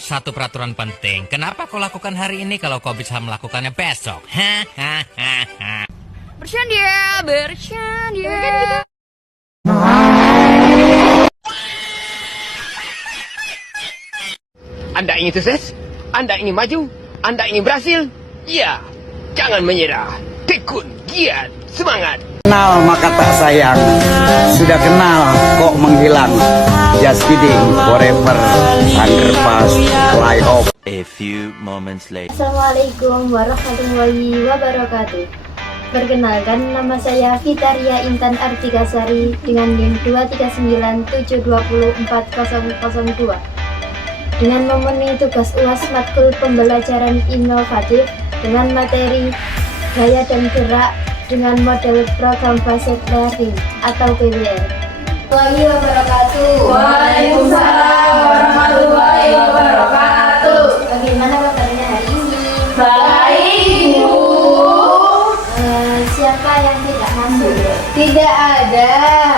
satu peraturan penting. Kenapa kau lakukan hari ini kalau kau bisa melakukannya besok? Bercanda, bercanda. Anda ingin sukses? Anda ingin maju? Anda ingin berhasil? Ya, jangan menyerah. Tekun, giat, semangat. Kenal maka tak sayang, sudah kenal kok menghilang. Just kidding, forever, underpass, fly off. A few moments later. Assalamualaikum warahmatullahi wabarakatuh. Perkenalkan, nama saya Fitaria Intan Artikasari dengan NIM 23972040002. Dengan memenuhi tugas UAS matkul pembelajaran inovatif dengan materi gaya dan gerak dengan model program Basic Learning atau PBL. Warahmatullahi wabarakatuh. Waalaikumsalam warahmatullahi wabarakatuh. Bagaimana kabarnya hari ini? Baik, Bu. Siapa yang tidak masuk? Tidak ada.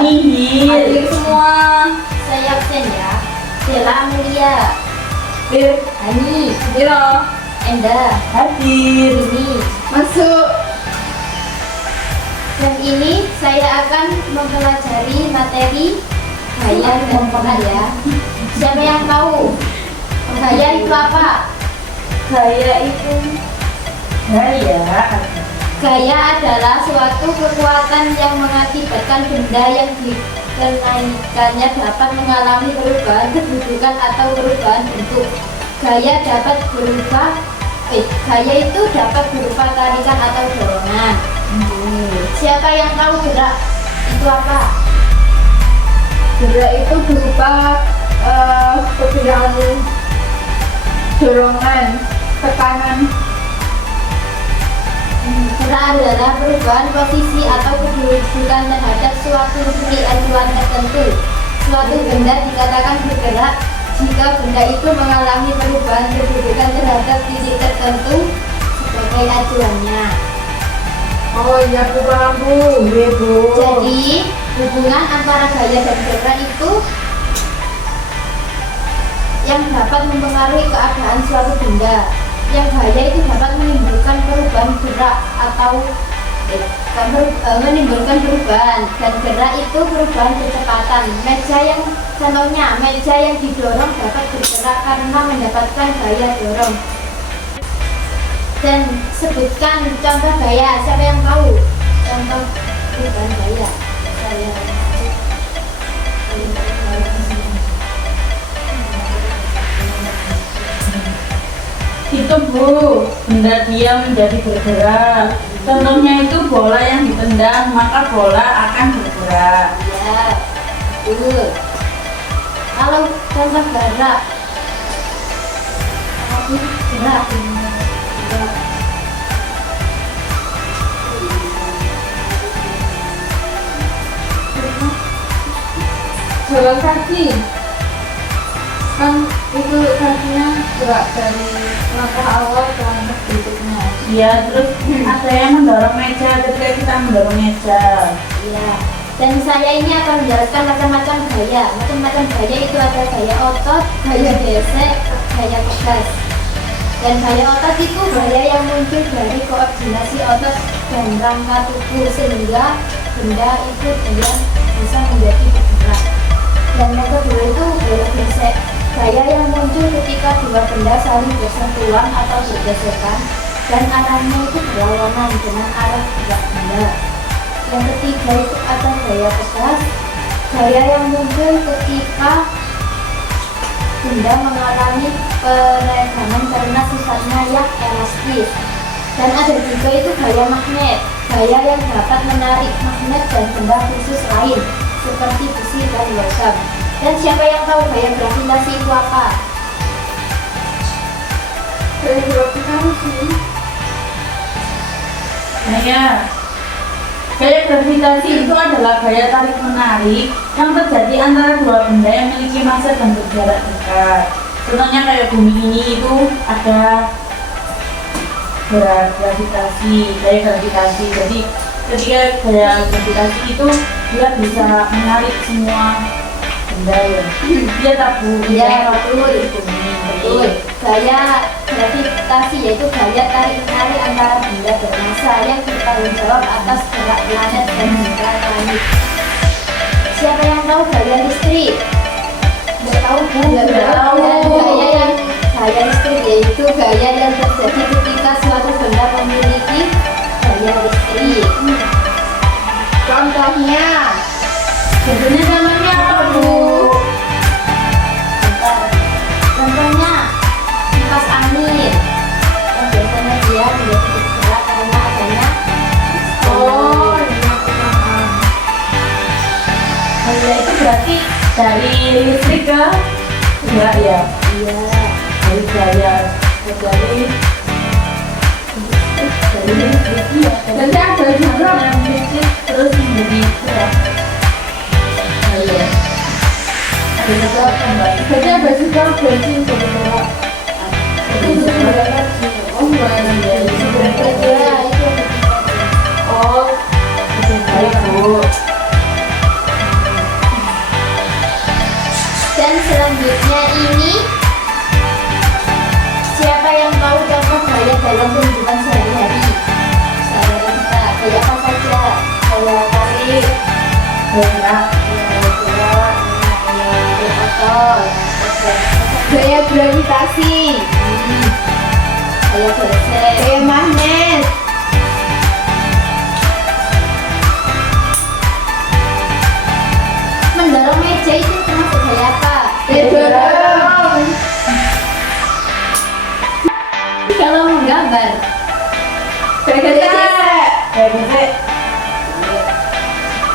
Nihil. Hadir semua. Saya absen ya. Bella Amelia, Bir, Hani, Biro, Enda, hadir. Ini. Masuk. Dan ini saya akan mempelajari materi gaya dan gaya. Siapa yang tahu gaya itu apa? Saya itu gaya. Gaya adalah suatu kekuatan yang mengakibatkan benda yang dikenaikannya dapat mengalami perubahan kedudukan atau perubahan bentuk. Gaya itu dapat berupa tarikan atau dorongan. Siapa yang tahu gerak itu apa? Gerak itu berupa pergerakan dorongan, tekanan. Gerak adalah perubahan posisi atau kedudukan terhadap suatu ketentuan tertentu. Suatu benda dikatakan bergerak jika benda itu mengalami perubahan kedudukan terhadap titik tertentu sebagai acuannya. Oh iya, Bu, paham, Bu. Iya, Bu. Jadi hubungan antara gaya dan gerak itu yang dapat mempengaruhi keadaan suatu benda. Yang gaya itu dapat menimbulkan perubahan gerak atau menimbulkan perubahan, dan gerak itu perubahan kecepatan. Contohnya meja yang didorong dapat bergerak karena mendapatkan gaya dorong. Dan sebutkan contoh gaya. Siapa yang tahu contoh perubahan gaya? Itu, Bu, benda diam menjadi bergerak. Contohnya itu bola yang ditendang, maka bola akan bergerak. Ya, betul. Kalau contoh gerak, gerak. Jalan kaki. Kan itu kakinya gerak dari langkah awal ke langkah berikutnya. Iya, terus ada yang mendorong meja ketika kita mendorong meja. Iya. Dan saya ini akan menjelaskan macam-macam gaya. Macam-macam gaya itu ada gaya otot, gaya gesek, gaya tegas. Dan gaya otot itu gaya yang muncul dari koordinasi otot dan rangka tubuh sehingga benda itu dia bisa menjadi bergerak. Dan yang kedua itu gaya gesek, gaya yang muncul ketika dua benda saling bersentuhan atau bergesekan dan arahnya itu berlawanan dengan arah gerak benda. Yang ketiga itu ada gaya tegas, gaya yang muncul ketika benda mengalami peregangan karena sifatnya yang elastis. Dan ada juga itu gaya magnet, gaya yang dapat menarik magnet dan benda khusus lain seperti besi dan logam. Dan siapa yang tahu gaya gravitasi itu apa? Gaya gravitasi. Gaya gravitasi itu adalah gaya tarik menarik yang terjadi antara dua benda yang memiliki massa dan berjarak dekat. Contohnya kayak bumi ini itu ada gravitasi, gaya gravitasi. Jadi ketika gaya gravitasi itu dia bisa menarik semua benda ya. Dia tak Bu. Iya, betul. Bumi. Betul. gaya gravitasi, yaitu gaya tarik-menarik antara benda bermassa yang bertanggung jawab atas gerak planet dan juga langit. Siapa yang tahu gaya listrik? Nggak tahu kan? Nggak tahu. Gaya listrik yaitu gaya yang terjadi ketika suatu benda memiliki gaya listrik. Contohnya, Sebenarnya namanya apa, Bu? contohnya kipas angin. Yang biasanya dia menjadi bergerak karena adanya Oh, iya, aku paham. Gaya itu berarti dari listrik ke gerak ya? iya. Dari gaya dari listrik ya. Nanti ada juga yang listrik terus menjadi gerak. Iya. Ada juga kembali. Jadi ada juga bensin jadi gerak. Itu sebenarnya oh bukan ya, itu sebenarnya itu oh baik Bu. dan selanjutnya ini, siapa yang tahu contoh gaya dalam kehidupan sehari-hari? Saya kita gaya apa saja? Gaya tarik, Gerak. gaya otot, Gaya gravitasi, gaya gesek, gaya magnet, mendorong meja itu termasuk gaya apa? dorong, Kalau menggambar, gaya gesek, Kayak gitu.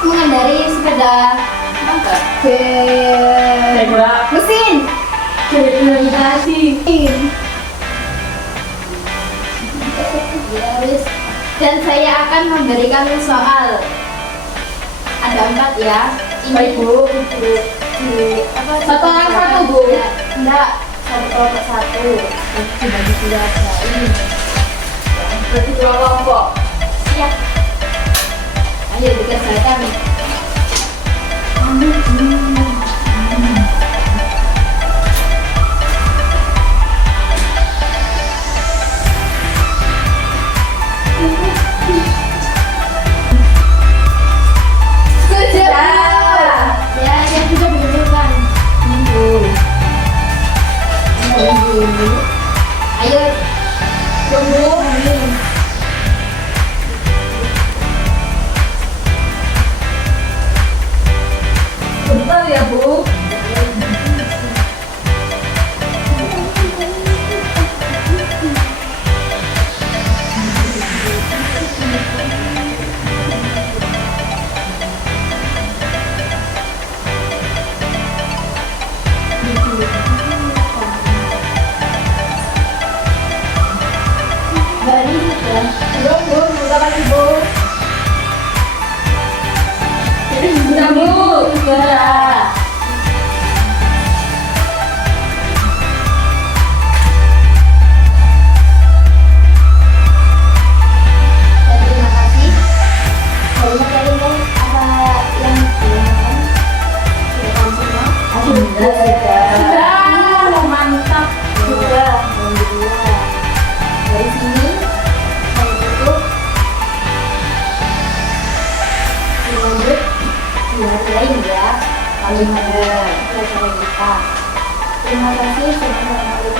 mengendari sepeda motor, gaya Gerak. mesin, Gaya gravitasi. ya wis. Dan saya akan memberikan soal. Ada 4 ya. Baik Bu. Di apa? Satu orang satu, Bu? Ya, enggak, satu kelompok satu. Dibagi 2 aja. Ini. Berarti dua kelompok. Siap. Ayo dikerjakan. Ya, yang sudah ditentukan. Nunggu. Ayo. Tunggu. Bentar ya Bu. Bari sudah. belum bu, bentar lagi bu, Sudah Bu. Gerak. Dan terima kasih. Kayaknya tadi kan apa yang dilakukan? Sudah paham semua? Sudah. Mantap. Sudah. Alhamdulillah. Dari sini saya tutup. Lanjut di hari lain ya. Kali ada pelajaran kita. Terima kasih. Assalamualaikum.